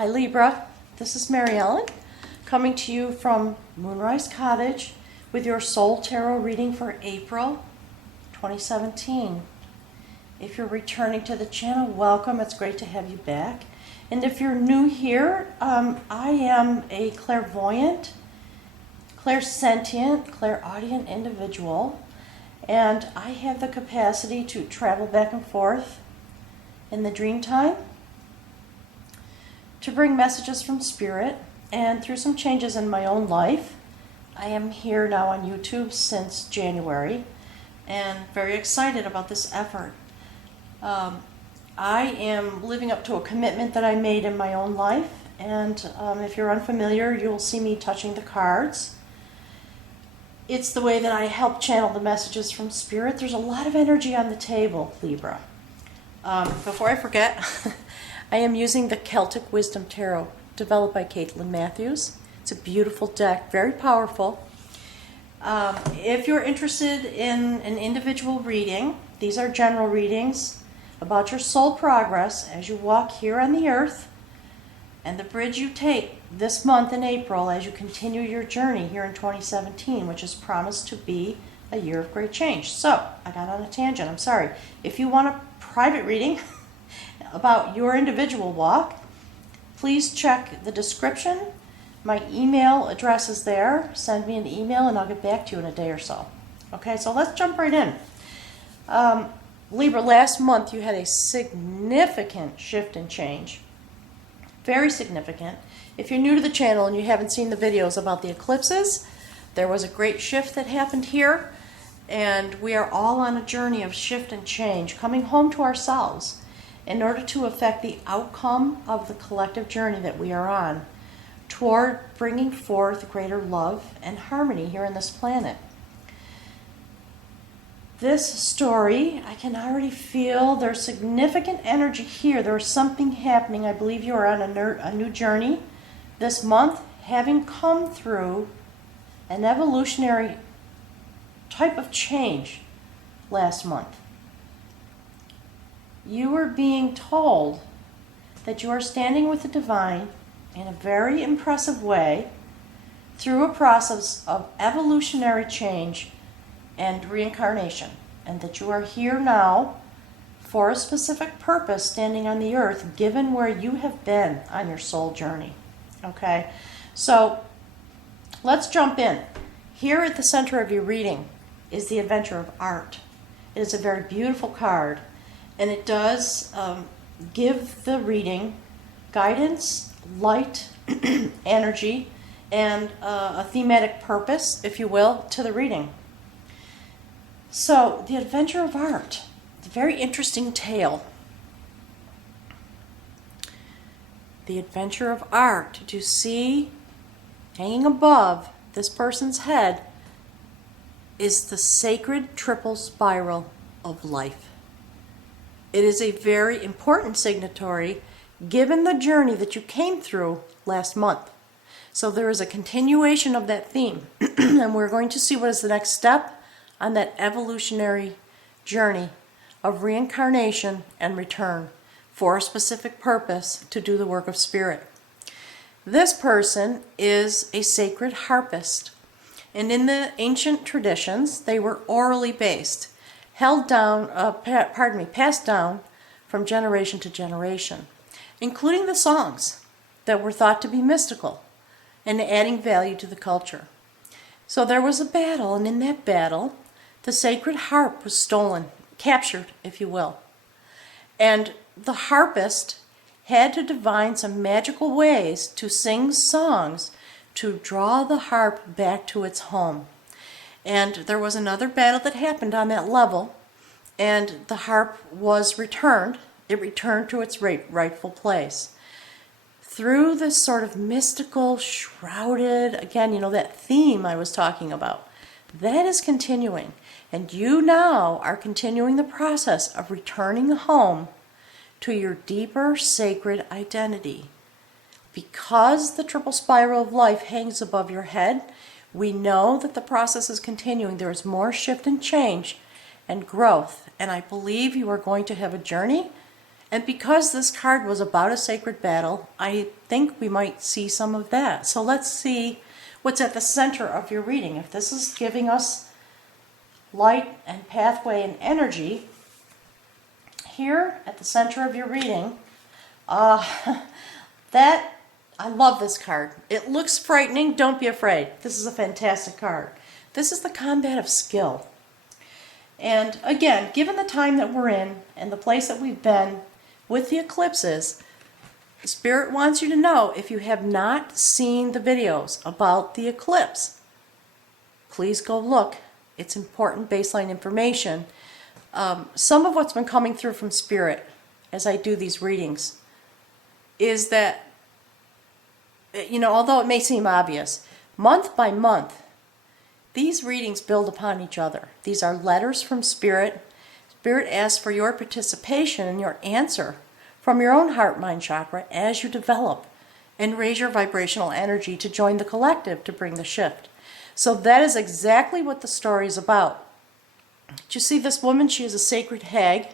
Hi Libra, this is Mary Ellen coming to you from Moonrise Cottage with your Soul Tarot reading for April 2017. If you're returning to the channel, welcome. It's great to have you back. And if you're new here, I am a clairvoyant, clairsentient, clairaudient individual, and I have the capacity to travel back and forth in the dream time to bring messages from Spirit. And through some changes in my own life, I am here now on YouTube since January and very excited about this effort. I am living up to a commitment that I made in my own life, and if you're unfamiliar, you'll see me touching the cards. It's the way that I help channel the messages from Spirit. There's a lot of energy on the table, Libra. Before I forget, I am using the Celtic Wisdom Tarot, developed by Caitlin Matthews. It's a beautiful deck, very powerful. If you're interested in an individual reading, these are general readings about your soul progress as you walk here on the earth and the bridge you take this month in April as you continue your journey here in 2017, which is promised to be a year of great change. So, I got on a tangent, I'm sorry. If you want a private reading about your individual walk, please check the description. My email address is there. Send me an email and I'll get back to you in a day or so. Okay, so let's jump right in. Libra, last month you had a significant shift and change. Very significant. If you're new to the channel and you haven't seen the videos about the eclipses, there was a great shift that happened here, and we are all on a journey of shift and change, coming home to ourselves in order to affect the outcome of the collective journey that we are on toward bringing forth greater love and harmony here on this planet. This story, I can already feel there's significant energy here. There's something happening. I believe you are on a new journey this month, having come through an evolutionary type of change last month. You are being told that you are standing with the divine in a very impressive way through a process of evolutionary change and reincarnation, and that you are here now for a specific purpose, standing on the earth, given where you have been on your soul journey. Okay, so let's jump in. Here at the center of your reading is the Adventure of Art. It is a very beautiful card, and it does give the reading guidance, light, energy, and a thematic purpose, if you will, to the reading. So, the Adventure of Art, it's a very interesting tale. The Adventure of Art. Do you see, hanging above this person's head, is the sacred triple spiral of life. It is a very important signatory given the journey that you came through last month. So there is a continuation of that theme, and we're going to see what is the next step on that evolutionary journey of reincarnation and return for a specific purpose to do the work of Spirit. This person is a sacred harpist, and in the ancient traditions, they were orally based, held down, passed down from generation to generation, including the songs that were thought to be mystical and adding value to the culture. So there was a battle, and in that battle, the sacred harp was stolen, captured, if you will. And the harpist had to divine some magical ways to sing songs to draw the harp back to its home. And there was another battle that happened on that level, and the harp was returned. It returned to its rightful place. Through this sort of mystical, shrouded, again, that theme I was talking about, that is continuing. And you now are continuing the process of returning home to your deeper sacred identity. Because the triple spiral of life hangs above your head, we know that the process is continuing. There is more shift and change and growth. And I believe you are going to have a journey And because this card was about a sacred battle, I think we might see some of that. So let's see what's at the center of your reading. If this is giving us light and pathway and energy, here at the center of your reading, that I love this card. It looks frightening. Don't be afraid. This is a fantastic card. This is the combat of skill. And again, given the time that we're in and the place that we've been with the eclipses, Spirit wants you to know, if you have not seen the videos about the eclipse, please go look. It's important baseline information. Some of what's been coming through from Spirit as I do these readings is that, although it may seem obvious, month by month, these readings build upon each other. These are letters from Spirit. Spirit asks for your participation and your answer from your own heart-mind chakra as you develop and raise your vibrational energy to join the collective to bring the shift. So that is exactly what the story is about. Do you see this woman? She is a sacred hag.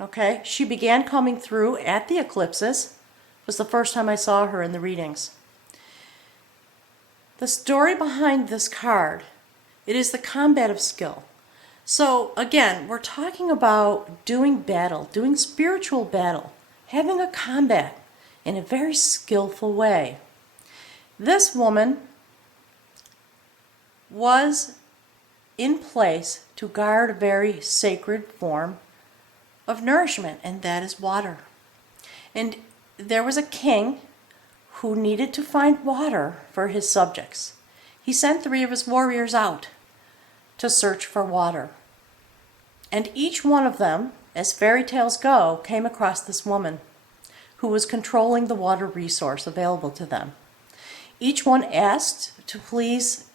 Okay, she began coming through at the eclipses. It was the first time I saw her in the readings. The story behind this card, it is the combat of skill. So again, we're talking about doing battle, doing spiritual battle, having a combat in a very skillful way. This woman was in place to guard a very sacred form of nourishment, and that is water. And there was a king who needed to find water for his subjects. He sent 3 of his warriors out to search for water. And each one of them, as fairy tales go, came across this woman who was controlling the water resource available to them. Each one asked to please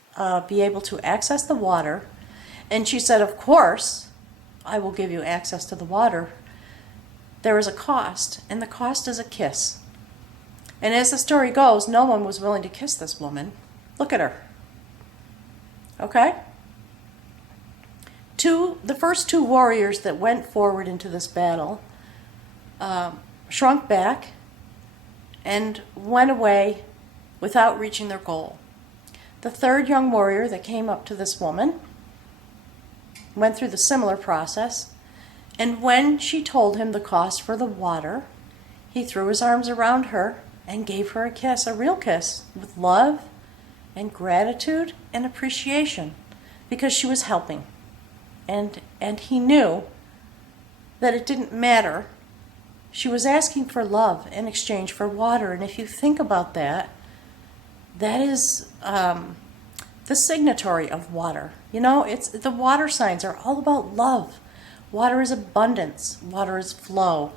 be able to access the water, and she said, of course, I will give you access to the water. There is a cost, and the cost is a kiss. And as the story goes, no one was willing to kiss this woman. Look at her. Okay? The first 2 warriors that went forward into this battle shrunk back and went away without reaching their goal. The 3rd young warrior that came up to this woman went through the similar process, and when she told him the cost for the water, he threw his arms around her and gave her a kiss, a real kiss, with love and gratitude and appreciation, because she was helping. And he knew that it didn't matter. She was asking for love in exchange for water. And if you think about that, that is the signatory of water. It's the water signs are all about love. Water is abundance. Water is flow.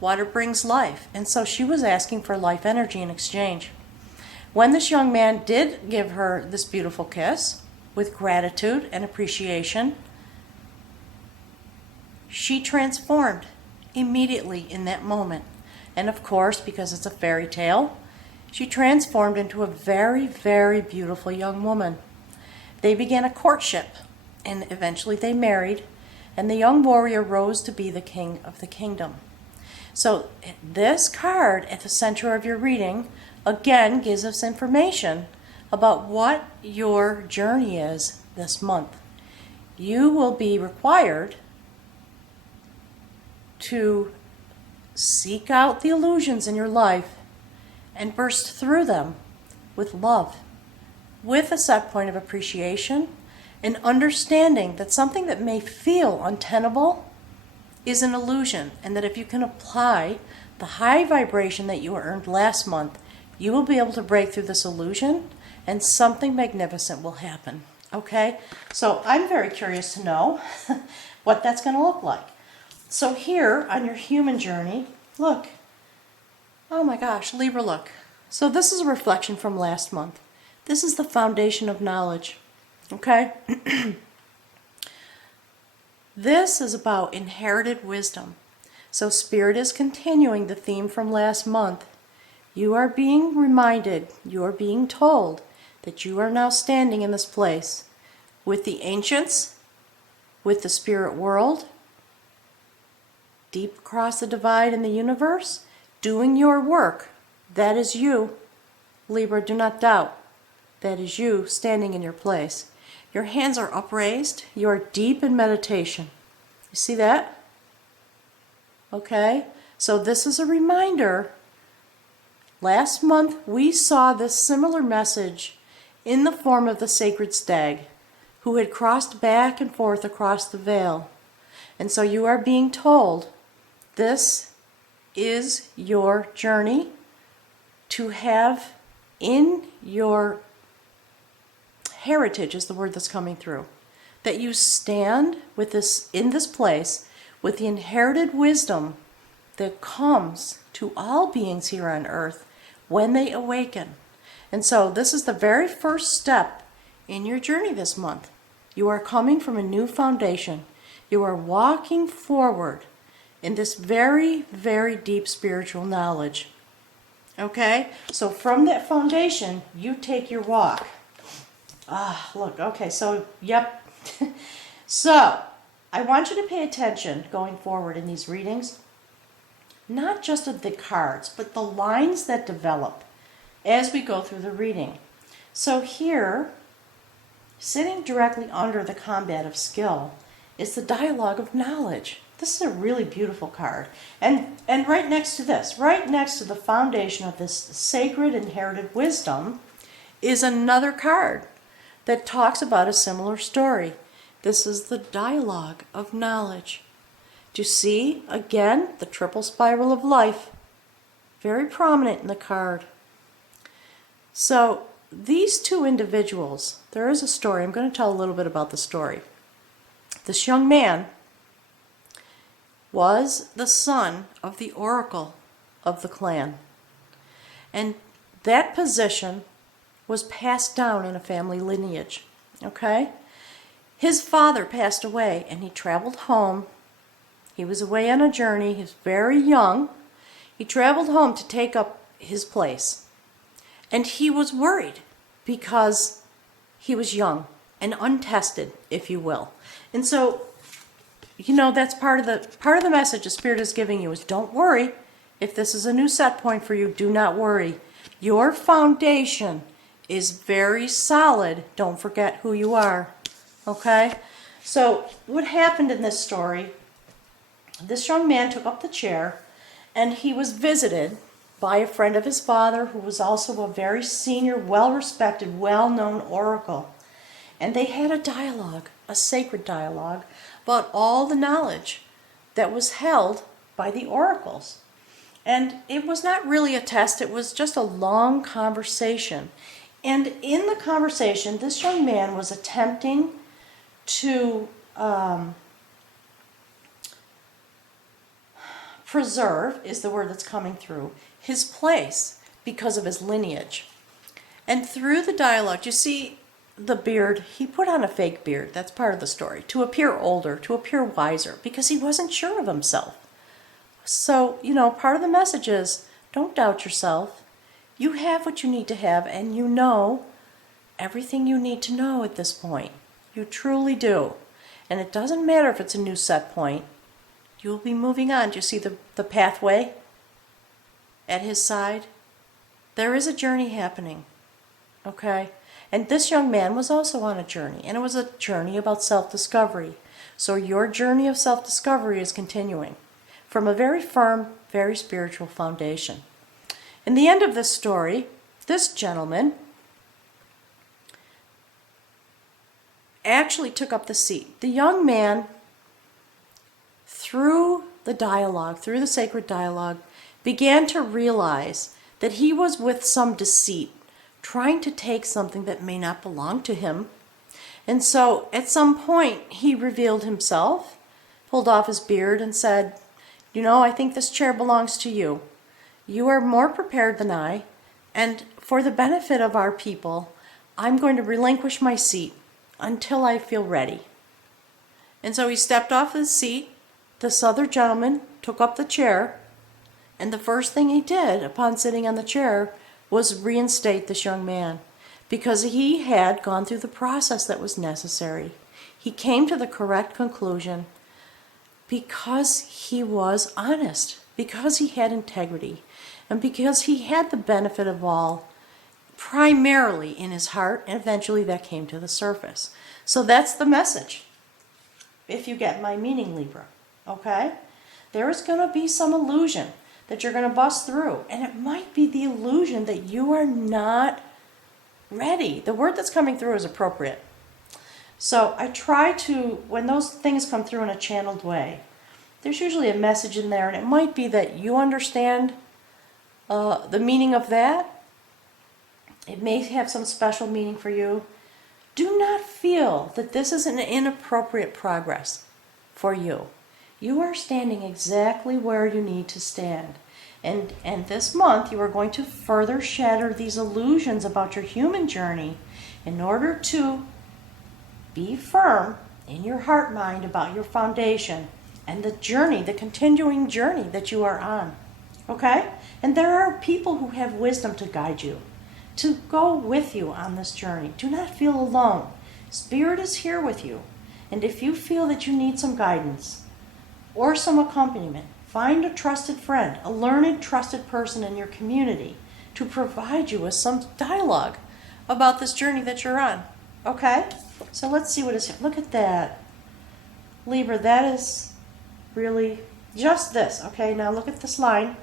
Water brings life. And so she was asking for life energy in exchange. When this young man did give her this beautiful kiss with gratitude and appreciation, she transformed immediately in that moment. And of course, because it's a fairy tale, she transformed into a very, very beautiful young woman. They began a courtship, and eventually they married, and the young warrior rose to be the king of the kingdom. So this card at the center of your reading, again, gives us information about what your journey is this month. You will be required to seek out the illusions in your life and burst through them with love, with a set point of appreciation and understanding that something that may feel untenable is an illusion, and that if you can apply the high vibration that you earned last month, you will be able to break through this illusion and something magnificent will happen. Okay? So I'm very curious to know what that's going to look like. So here on your human journey, look. Oh my gosh, Libra, look. So this is a reflection from last month. This is the foundation of knowledge. Okay? This is about inherited wisdom. So Spirit is continuing the theme from last month. You are being reminded, you are being told that you are now standing in this place with the ancients, with the spirit world, deep across the divide in the universe, doing your work. That is you, Libra, do not doubt. That is you standing in your place. Your hands are upraised. You are deep in meditation. You see that? Okay, so this is a reminder. Last month we saw this similar message in the form of the sacred stag who had crossed back and forth across the veil. And so you are being told this is your journey to have in your heritage, is the word that's coming through, that you stand with this in this place with the inherited wisdom that comes to all beings here on earth when they awaken. And so this is the very first step in your journey this month. You are coming from a new foundation. You are walking forward in this very, very deep spiritual knowledge. Okay? So from that foundation, you take your walk. Look, okay, so, yep. So, I want you to pay attention going forward in these readings, not just of the cards, but the lines that develop as we go through the reading. So here, sitting directly under the combat of skill, is the dialogue of knowledge. This is a really beautiful card. And right next to this, right next to the foundation of this sacred inherited wisdom, is another card that talks about a similar story. This is the dialogue of knowledge. Do you see, again, the triple spiral of life? Very prominent in the card. So, these two individuals, there is a story. I'm going to tell a little bit about the story. This young man was the son of the oracle of the clan. And that position was passed down in a family lineage. Okay? His father passed away and he traveled home. He was away on a journey. He was very young. He traveled home to take up his place. And he was worried because he was young and untested, if you will. And so, you know, that's part of the message the Spirit is giving you is don't worry. If this is a new set point for you, do not worry. Your foundation is very solid. Don't forget who you are. Okay? So, what happened in this story, this young man took up the chair and he was visited by a friend of his father who was also a very senior, well-respected, well-known oracle. And they had a dialogue, a sacred dialogue, about all the knowledge that was held by the oracles. And it was not really a test, it was just a long conversation. And in the conversation, this young man was attempting to preserve, is the word that's coming through, his place because of his lineage. And through the dialogue, you see the beard, he put on a fake beard, that's part of the story, to appear older, to appear wiser, because he wasn't sure of himself. So, you know, part of the message is, don't doubt yourself. You have what you need to have, and you know everything you need to know at this point. You truly do. And it doesn't matter if it's a new set point. You'll be moving on. Do you see the pathway at his side? There is a journey happening. Okay? And this young man was also on a journey, and it was a journey about self-discovery. So your journey of self-discovery is continuing from a very firm, very spiritual foundation. In the end of this story, this gentleman actually took up the seat. The young man, through the dialogue, through the sacred dialogue, began to realize that he was with some deceit, trying to take something that may not belong to him. And so at some point he revealed himself, pulled off his beard and said, you know, I think this chair belongs to you. You are more prepared than I, and for the benefit of our people, I'm going to relinquish my seat until I feel ready. And so he stepped off his seat. This other gentleman took up the chair, and the first thing he did upon sitting on the chair was reinstate this young man, because he had gone through the process that was necessary. He came to the correct conclusion. because he was honest, because he had integrity, and because he had the benefit of all primarily in his heart, and eventually that came to the surface. So that's the message, if you get my meaning, Libra. Okay? There is going to be some illusion that you're going to bust through, and it might be the illusion that you are not ready. The word that's coming through is appropriate. So I try to, when those things come through in a channeled way, there's usually a message in there, and it might be that you understand the meaning of that. It may have some special meaning for you. Do not feel that this is an inappropriate progress for you. You are standing exactly where you need to stand. And this month you are going to further shatter these illusions about your human journey in order to be firm in your heart mind about your foundation and the journey, the continuing journey that you are on. Okay? And there are people who have wisdom to guide you, to go with you on this journey. Do not feel alone. Spirit is here with you. And if you feel that you need some guidance or some accompaniment, find a trusted friend, a learned, trusted person in your community to provide you with some dialogue about this journey that you're on. Okay? So let's see what is here. Look at that. Libra, that is really just this. Okay, now look at this line.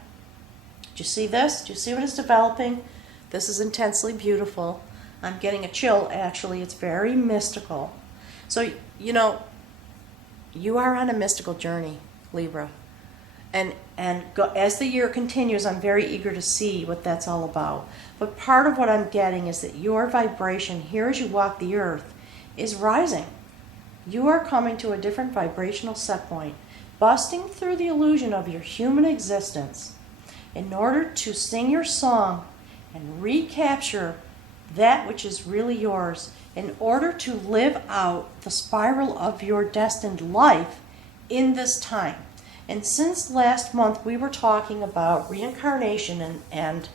Do you see this? Do you see what is developing? This is intensely beautiful. I'm getting a chill, actually. It's very mystical. So, you know, you are on a mystical journey, Libra. And as the year continues, I'm very eager to see what that's all about. But part of what I'm getting is that your vibration here as you walk the earth is rising. You are coming to a different vibrational set point, busting through the illusion of your human existence in order to sing your song and recapture that which is really yours, in order to live out the spiral of your destined life in this time. And since last month we were talking about reincarnation and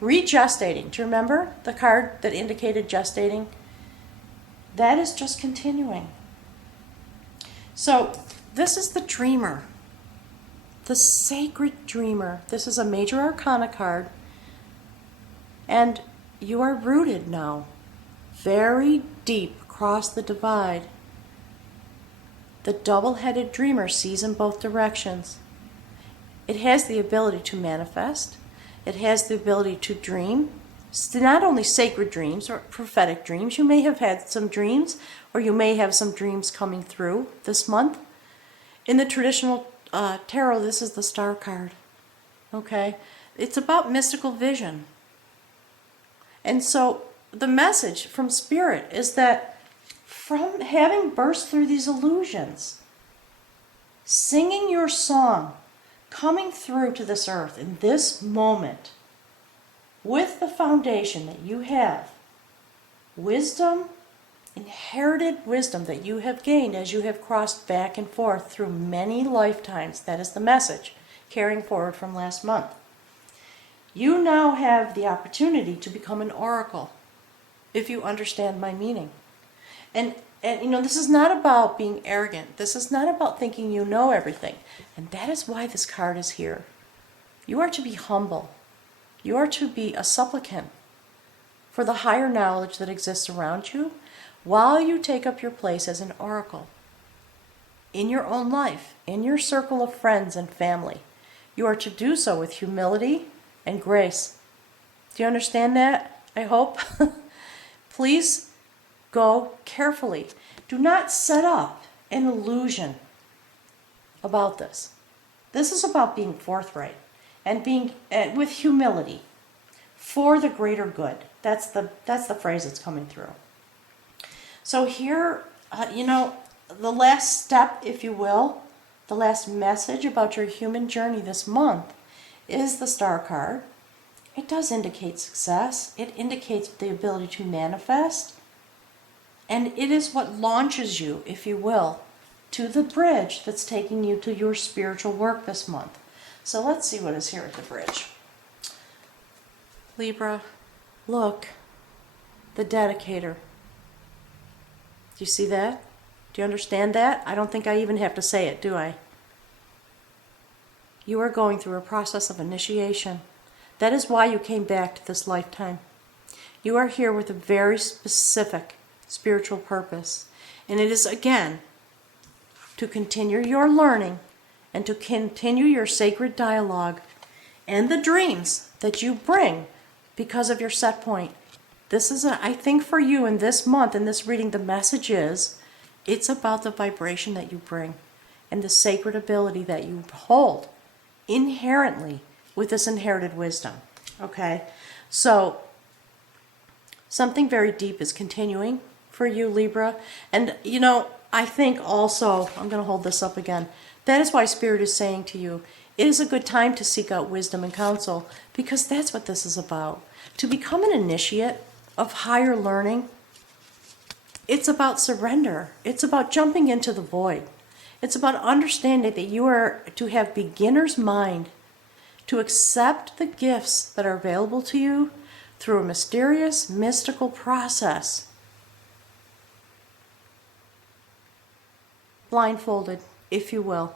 regestating. Do you remember the card that indicated gestating? That is just continuing. So this is the dreamer, the sacred dreamer. This is a major arcana card. And you are rooted now, very deep across the divide. The double-headed dreamer sees in both directions. It has the ability to manifest. It has the ability to dream. It's not only sacred dreams or prophetic dreams. You may have had some dreams, or you may have some dreams coming through this month. In the traditional tarot, this is the star card. Okay? It's about mystical vision. And so the message from Spirit is that from having burst through these illusions, singing your song, coming through to this earth in this moment, with the foundation that you have, wisdom, inherited wisdom that you have gained as you have crossed back and forth through many lifetimes. That is the message carrying forward from last month. You now have the opportunity to become an oracle, if you understand my meaning. And you know, this is not about being arrogant. This is not about thinking you know everything. And that is why this card is here. You are to be humble. You are to be a supplicant for the higher knowledge that exists around you while you take up your place as an oracle in your own life, in your circle of friends and family. You are to do so with humility and grace. Do you understand that? I hope. Please go carefully. Do not set up an illusion about this. This is about being forthright and being with humility for the greater good. That's the phrase that's coming through. So here, you know, the last step, if you will, the last message about your human journey this month is the star card. It does indicate success. It indicates the ability to manifest. And it is what launches you, if you will, to the bridge that's taking you to your spiritual work this month. So let's see what is here at the bridge. Libra, look, the dedicator. Do you see that? Do you understand that? I don't think I even have to say it, do I? You are going through a process of initiation. That is why you came back to this lifetime. You are here with a very specific spiritual purpose. And it is, again, to continue your learning and to continue your sacred dialogue and the dreams that you bring because of your set point. This is, I think for you in this month, in this reading, the message is, it's about the vibration that you bring and the sacred ability that you hold inherently with this inherited wisdom. Okay? So, something very deep is continuing for you, Libra. And, you know, I think also, I'm going to hold this up again, that is why Spirit is saying to you, it is a good time to seek out wisdom and counsel, because that's what this is about. To become an initiate of higher learning, it's about surrender. It's about jumping into the void. It's about understanding that you are to have beginner's mind, to accept the gifts that are available to you through a mysterious, mystical process. Blindfolded, if you will.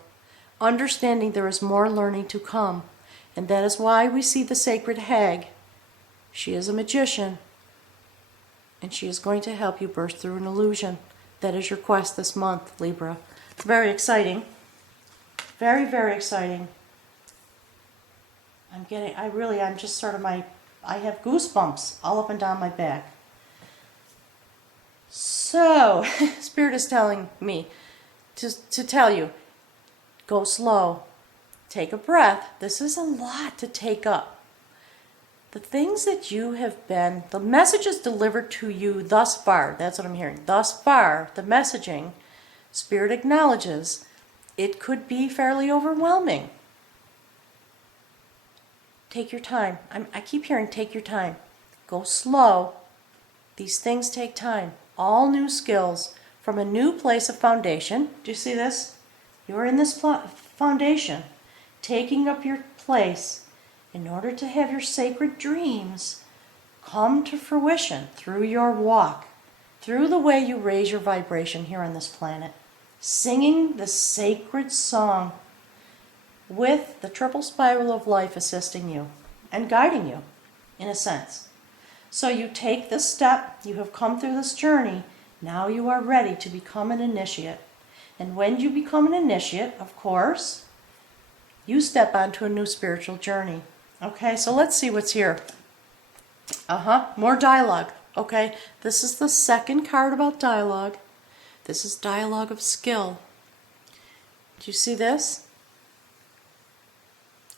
Understanding there is more learning to come. And that is why we see the sacred hag. She is a magician. And she is going to help you burst through an illusion. That is your quest this month, Libra. It's very exciting. Very, very exciting. I'm just sort of I have goosebumps all up and down my back. So, Spirit is telling me to tell you, go slow, take a breath. This is a lot to take up. The things that you have been, the messages delivered to you thus far, that's what I'm hearing, thus far, the messaging, Spirit acknowledges, it could be fairly overwhelming. Take your time. I keep hearing take your time. Go slow. These things take time. All new skills from a new place of foundation. Do you see this? You're in this foundation, taking up your place in order to have your sacred dreams come to fruition through your walk, through the way you raise your vibration here on this planet, singing the sacred song with the triple spiral of life assisting you and guiding you, in a sense. So you take this step, you have come through this journey, now you are ready to become an initiate. And when you become an initiate, of course, you step onto a new spiritual journey. Okay, so let's see what's here. More dialogue. Okay, this is the second card about dialogue. This is dialogue of skill. Do you see this?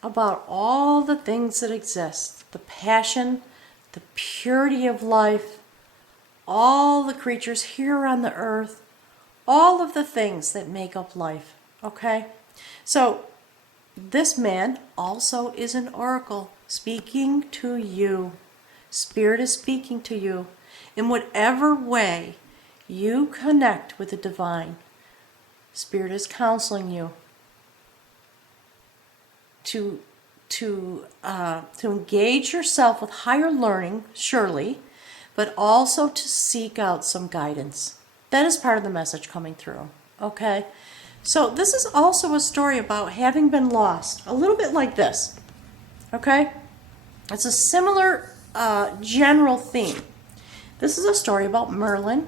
About all the things that exist, the passion, the purity of life, all the creatures here on the earth, all of the things that make up life, okay? So, this man also is an oracle speaking to you. Spirit is speaking to you. In whatever way you connect with the divine, Spirit is counseling you to engage yourself with higher learning, surely, but also to seek out some guidance. That is part of the message coming through, okay? So this is also a story about having been lost, a little bit like this, okay? It's a similar general theme. This is a story about Merlin,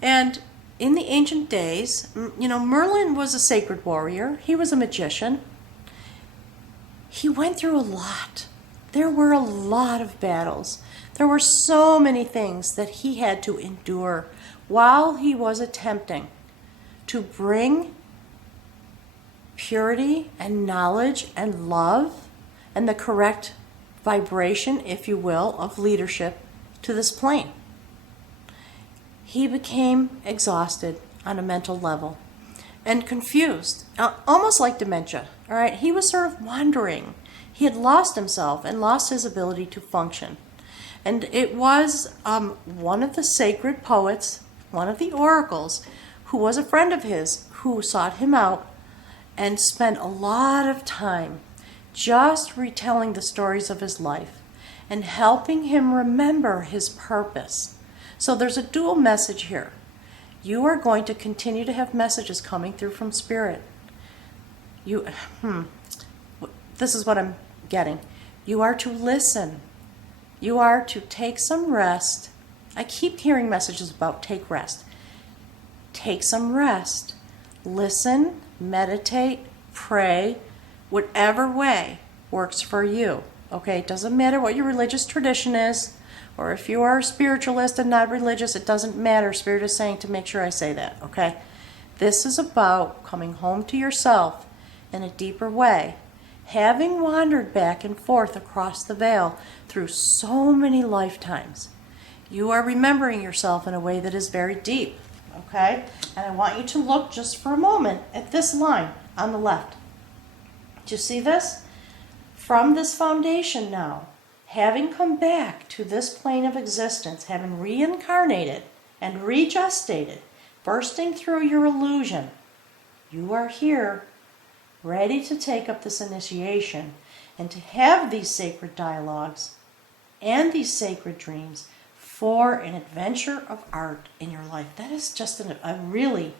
and in the ancient days, you know, Merlin was a sacred warrior. He was a magician. He went through a lot. There were a lot of battles. There were so many things that he had to endure while he was attempting to bring purity and knowledge and love and the correct vibration, if you will, of leadership to this plane. He became exhausted on a mental level and confused, almost like dementia. All right, he was sort of wandering. He had lost himself and lost his ability to function. And it was one of the sacred poets, one of the oracles, who was a friend of his, who sought him out and spent a lot of time just retelling the stories of his life and helping him remember his purpose. So there's a dual message here. you are going to continue to have messages coming through from Spirit. This is what I'm getting. You are to listen. You are to take some rest. I keep hearing messages about take rest. Take some rest. Listen, meditate, pray, whatever way works for you. Okay, it doesn't matter what your religious tradition is, or if you are a spiritualist and not religious, it doesn't matter. Spirit is saying to make sure I say that, okay? This is about coming home to yourself in a deeper way. Having wandered back and forth across the veil through so many lifetimes, you are remembering yourself in a way that is very deep, okay? And I want you to look just for a moment at this line on the left. Do you see this? From this foundation now, having come back to this plane of existence, having reincarnated and regestated, bursting through your illusion, you are here ready to take up this initiation and to have these sacred dialogues and these sacred dreams for an adventure of art in your life. That is just a really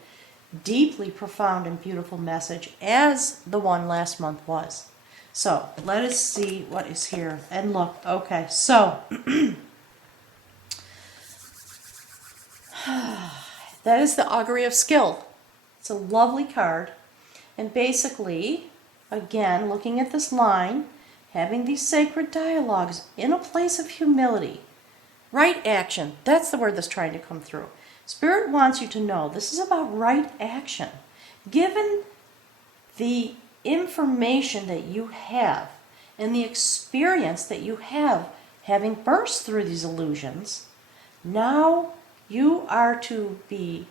deeply profound and beautiful message, as the one last month was. So let us see what is here. And look, okay, so that is the Augury of Skill. It's a lovely card. And basically, again, looking at this line, having these sacred dialogues in a place of humility. Right action, that's the word that's trying to come through. Spirit wants you to know this is about right action. Given the information that you have and the experience that you have having burst through these illusions, now you are to be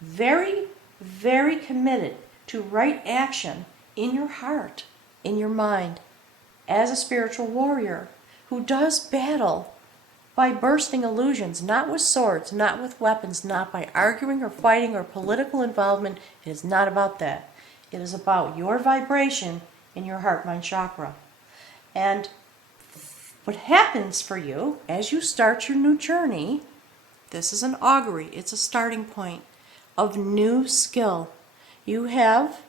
very, very committed to right action in your heart, in your mind, as a spiritual warrior who does battle by bursting illusions, not with swords, not with weapons, not by arguing or fighting or political involvement. It is not about that. It is about your vibration in your heart-mind chakra. And what happens for you as you start your new journey, this is an augury, it's a starting point of new skill. You have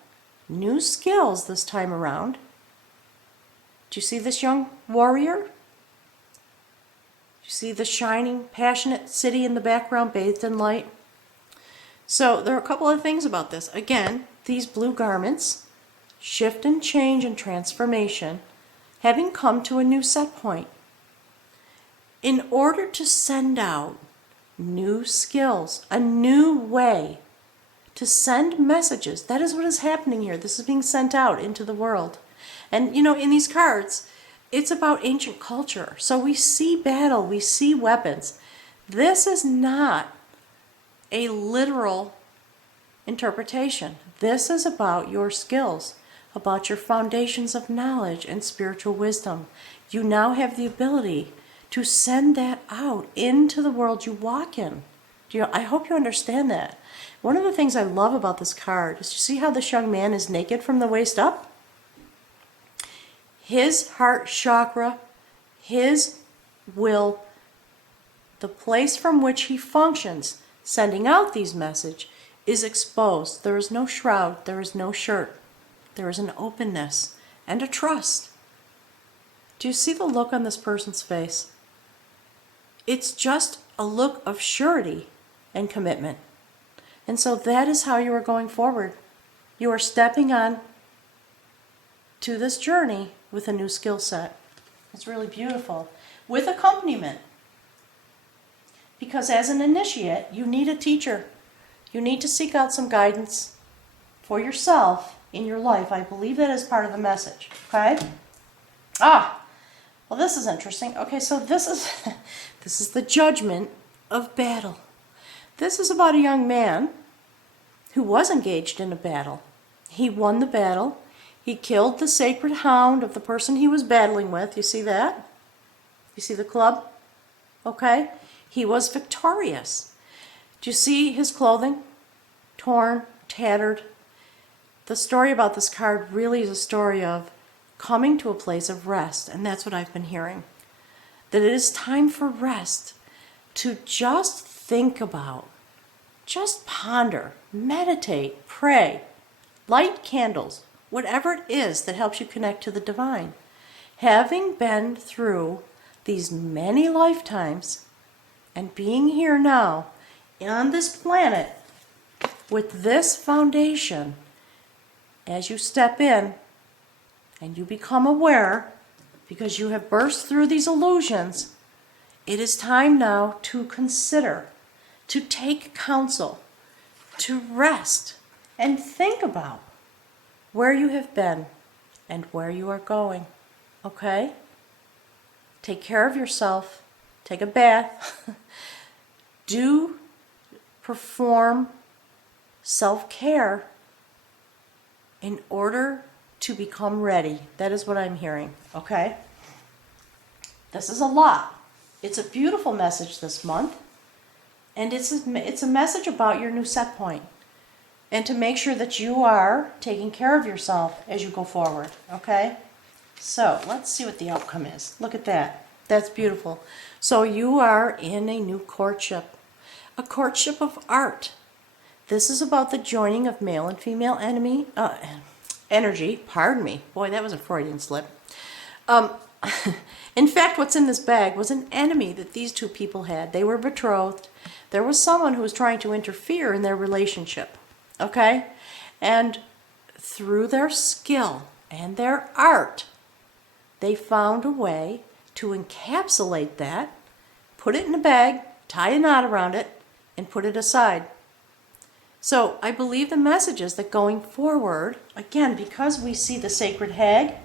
new skills this time around. Do you see this young warrior? You see the shining, passionate city in the background bathed in light? So there are a couple of things about this. Again, these blue garments, shift and change and transformation, having come to a new set point. In order to send out new skills, a new way to send messages, that is what is happening here. This is being sent out into the world. And you know, in these cards, it's about ancient culture. So we see battle, we see weapons. This is not a literal interpretation. This is about your skills, about your foundations of knowledge and spiritual wisdom. You now have the ability to send that out into the world you walk in. I hope you understand that. One of the things I love about this card is, you see how this young man is naked from the waist up? His heart chakra, his will, the place from which he functions, sending out these messages, is exposed. There is no shroud, there is no shirt. There is an openness and a trust. Do you see the look on this person's face? It's just a look of surety and commitment. And so that is how you are going forward. You are stepping on to this journey with a new skill set. It's really beautiful. With accompaniment. Because as an initiate, you need a teacher. You need to seek out some guidance for yourself in your life. I believe that is part of the message. Okay? Well, this is interesting. Okay, so this is the judgment of battle. This is about a young man who was engaged in a battle. He won the battle. He killed the sacred hound of the person he was battling with. You see that? You see the club? Okay? He was victorious. Do you see his clothing? Torn, tattered. The story about this card really is a story of coming to a place of rest, and that's what I've been hearing. That it is time for rest, to just think about, just ponder, meditate, pray, light candles, whatever it is that helps you connect to the divine. Having been through these many lifetimes and being here now on this planet with this foundation, as you step in and you become aware, because you have burst through these illusions, it is time now to consider, to take counsel, to rest, and think about where you have been and where you are going. Okay? Take care of yourself. Take a bath. Perform self-care in order to become ready. That is what I'm hearing. Okay? This is a lot. It's a beautiful message this month. And it's a message about your new set point. And to make sure that you are taking care of yourself as you go forward. Okay? So, let's see what the outcome is. Look at that. That's beautiful. So you are in a new courtship. A courtship of art. This is about the joining of male and female energy. Pardon me. Boy, that was a Freudian slip. In fact, what's in this bag was an enemy that these two people had. They were betrothed. There was someone who was trying to interfere in their relationship. Okay? And through their skill and their art, they found a way to encapsulate that, put it in a bag, tie a knot around it, and put it aside. So I believe the message is that going forward, again, because we see the sacred hag,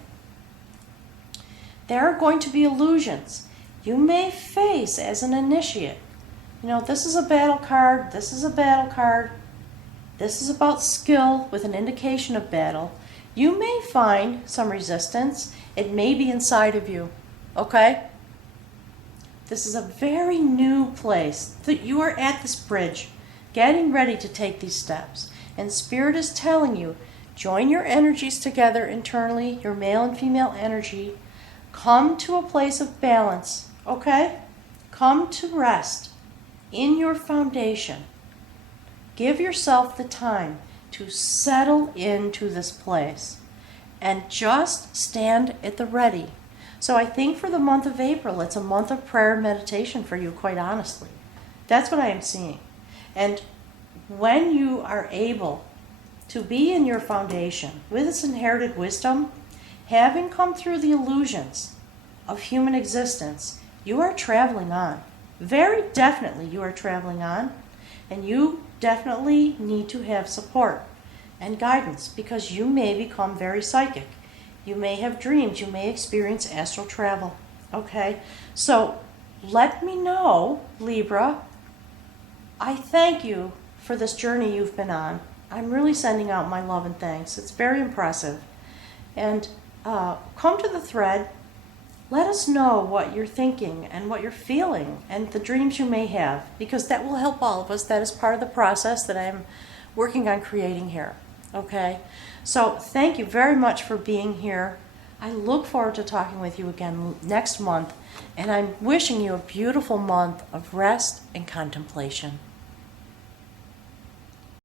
there are going to be illusions you may face as an initiate. You know, this is a battle card, this is a battle card, this is about skill with an indication of battle. You may find some resistance. It may be inside of you. Okay? This is a very new place. You are at this bridge, getting ready to take these steps. And Spirit is telling you, join your energies together internally, your male and female energy. Come to a place of balance. Okay? Come to rest in your foundation. Give yourself the time to settle into this place and just stand at the ready. So I think for the month of April, it's a month of prayer and meditation for you, quite honestly. That's what I am seeing. And when you are able to be in your foundation with this inherited wisdom, having come through the illusions of human existence, you are traveling on. Very definitely you are traveling on. And you definitely need to have support and guidance, because you may become very psychic. You may have dreams. You may experience astral travel. Okay? So let me know, Libra. I thank you for this journey you've been on. I'm really sending out my love and thanks. It's very impressive. And come to the thread. Let us know what you're thinking and what you're feeling and the dreams you may have, because that will help all of us. That is part of the process that I'm working on creating here. Okay? So thank you very much for being here. I look forward to talking with you again next month, and I'm wishing you a beautiful month of rest and contemplation.